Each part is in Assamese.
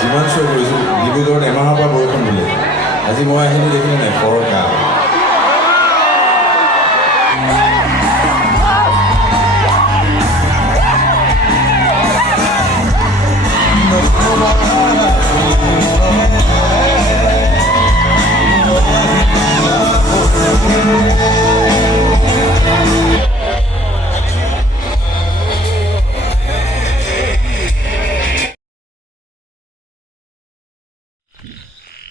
যিমান শ্ব' কৰিছোঁ ডিব্ৰুগড়ত এমাহৰ পৰা বৰষুণ দিলে আজি মই আহিলোঁ দেখিলে নাই ফৰকা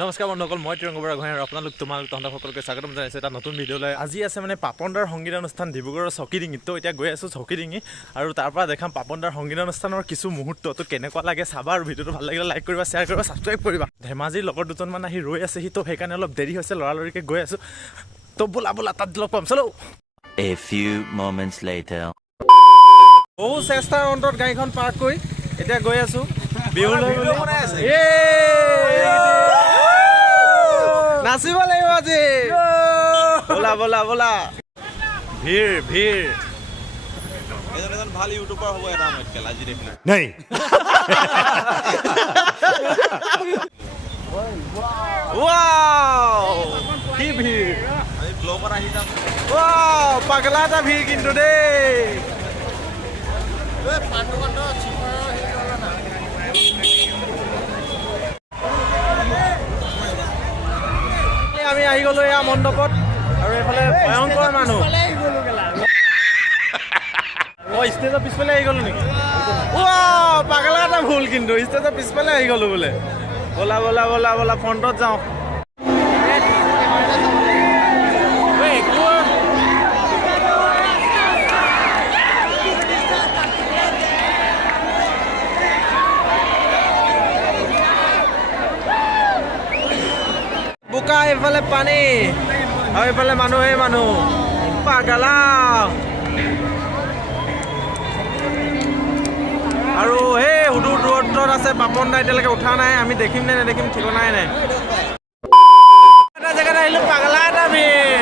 নমস্কাৰ বন্ধুসকল, মই তিৰংগবৰা গোহাঁই আৰু আপোনালোক তহঁতক সকলোকে স্বাগতম জনাইছোঁ এটা নতুন ভিডিঅ'লৈ। আজি আছে মানে পাপনদাৰ সংগীত অনুষ্ঠান ডিব্ৰুগড়ৰ চকীডিঙিত। তো এতিয়া গৈ আছোঁ চকীডিঙি আৰু তাৰ পৰা দেখাম পাপনদাৰ সংগীত অনুষ্ঠানৰ কিছু মুহূৰ্ত। তো কেনেকুৱা লাগে চাবা আৰু ভিডিঅ'টো ভাল লাগিলে লাইক কৰিবা, শ্বেয়াৰ কৰিবা, ছাবস্ক্ৰাইব কৰিবা। ধেমাজিৰ লগৰ দুজনমান আহি ৰৈ আছেহি, তো সেইকাৰণে অলপ দেৰি হৈছে, লৰালৰিকৈ গৈ আছোঁ। তো বোলা তাত লগ পাম, চলো। A few moments later. বহু চেষ্টাৰ অন্তত গাড়ীখন পাৰ্ক কৰি এতিয়া গৈ আছোঁ বিহুলৈ বুলি। নাচিব লাগিব আজি, বলা বলা বলা। ভিৰ ভিৰ এজন ভাল ইউটিউবাৰ হ'ব এটা সময়ত খেল আজি দেখিলে নাই। কি ভিৰ, আজি ব্লগত আহি যাম। পাগলা এটা ভিৰ কিন্তু দেই। আমি আহি গ'লো এয়া মণ্ডপত আৰু এইফালে ভয়ংকৰ মানুহ। ষ্টেজৰ পিছফালে আহি গ'লো নেকি? পাগলা এটা ভুল কিন্তু, ষ্টেজৰ পিছফালে আহি গ'লো বোলে। বলা বলা বলা বলা ফ্ৰণ্টত যাওঁ। বোকা এইফালে পানী আৰু এইফালে মানুহে মানুহ, পাগলা। আৰু সেই সুদূৰ দূৰত্বত আছে পাপন দা, এতিয়ালৈকে উঠা নাই। আমি দেখিম নে নেদেখিম ঠিকনাই নাই। এটা জেগাত আহিলোঁ, পাগলা এটা ভিৰ।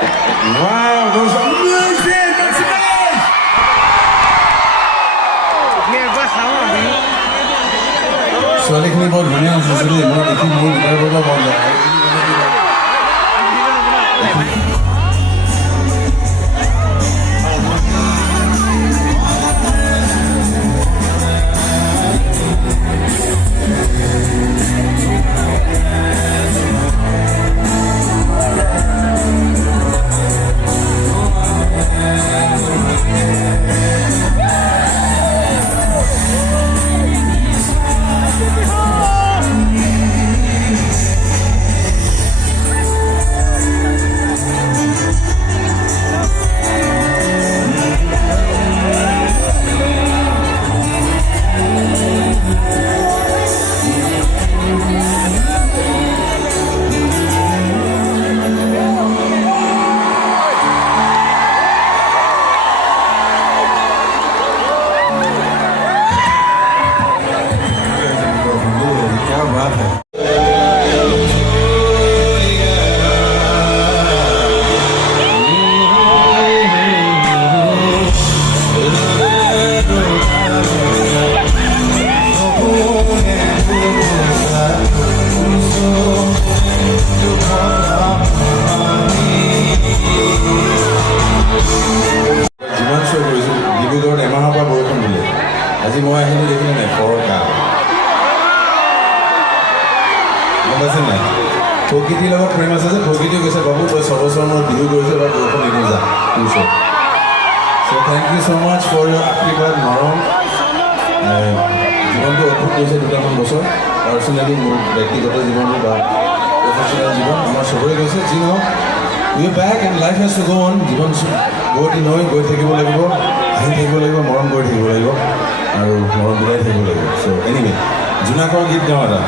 Wow, those amazing! Maximize! ছোৱালীখিনি বৰ ধুনীয়া হৈছে দেই মই দেখি মোৰ গীটাৰ বজাব মন যায় ডিব্ৰুগড়ত এমাহৰ পৰা বৰষুণ দিলে আজি মই আহিলোঁ দেখিলে নাই ফৰকা গম পাইছে নাই প্ৰকৃতিৰ লগত প্ৰেম আছে যে প্ৰকৃতিয়ে কৈছে বাবু তই 6 বছৰ মূৰত বিহু কৰিছে বা বৰষুণ নিদিওঁ যা কৈছে so' thank you so' much for your আশীৰ্বাদ মৰম জীৱনটো অদ্ভুত কৰিছে দুটামান বছৰ পাৰ্চনেলি মোৰ ব্যক্তিগত জীৱনটো বা প্ৰফেচনেল জীৱন আমাৰ চবৰে গৈছে যি নহওক we are back and life has to go' on জীৱন বহুত দিন হৈ গৈ থাকিব লাগিব আহি থাকিব লাগিব মৰম কৰি থাকিব লাগিব আৰু মৰম বিলাই থাকিব লাগিব চ' এনিৱে জোনাকৰ গীত গাওঁ এটা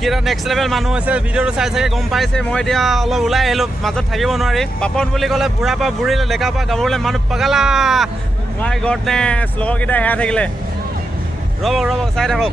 কিটা নেক্সট লেভেল মানুহ হৈছে ভিডিঅ'টো চাই চাগে গম পাইছে মই এতিয়া অলপ ওলাই আহিলোঁ মাজত থাকিব নোৱাৰি পাপন বুলি ক'লে বুঢ়া পৰা বুঢ়ীলে ডেকা পৰা গাভৰুলে মানুহ পাগালা মাই গডনেছ লগৰকেইটা সেয়া থাকিলে ৰ'ব চাই থাকক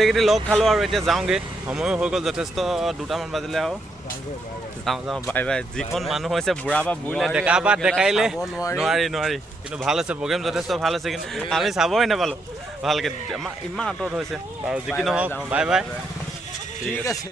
গোটেইকেইটি লগ খালোঁ আৰু এতিয়া যাওঁগৈ সময়ো হৈ গ'ল যথেষ্ট 2টামান বাজিলে আৰু যাওঁ বাই বাই যিখন মানুহ হৈছে বুঢ়া বা বুঢ়ীলে ডেকা বা ডেকাইলে নোৱাৰি কিন্তু ভাল হৈছে প্ৰগ্ৰেম যথেষ্ট ভাল হৈছে কিন্তু আমি চাবই নাপালোঁ ভালকৈ আমাৰ ইমান আঁতৰত হৈছে বাৰু যি কি নহওক বাই বাই ঠিক আছে